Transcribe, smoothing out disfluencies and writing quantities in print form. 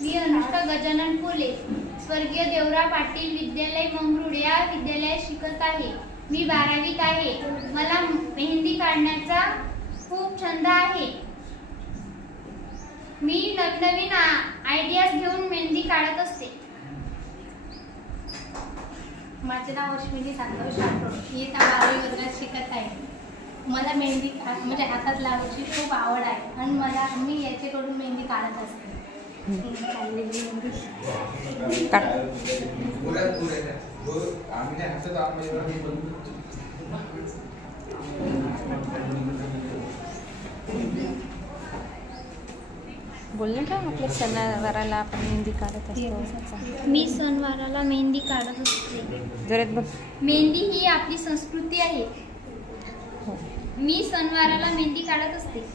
मी अनुष्का गजानन फुले स्वर्गीय देवराव पाटील विद्यालय मंगरुळ या विद्यालयात शिकत आहे. मी 12वीत आहे. मला मेहंदी काढण्याचा खूप छंद आहे. मी नवीन आयडियाज घेऊन मेहंदी काढत असते. माझे नाव अश्विनी संतोष राठोड. मी 12वी वर्गात शिकत आहे. मला मेहंदी म्हणजे हातात लावायची खूप आवड आहे आणि मी याच्याकडून मेहंदी काढत असते. बोलले का आपल्या सणावाराला आपण मेहंदी काढत असतो. मी सणवाराला मेहंदी काढत असते. जरात बघ. मेहंदी ही आपली संस्कृती आहे. मी सणवाराला मेहंदी काढत असते.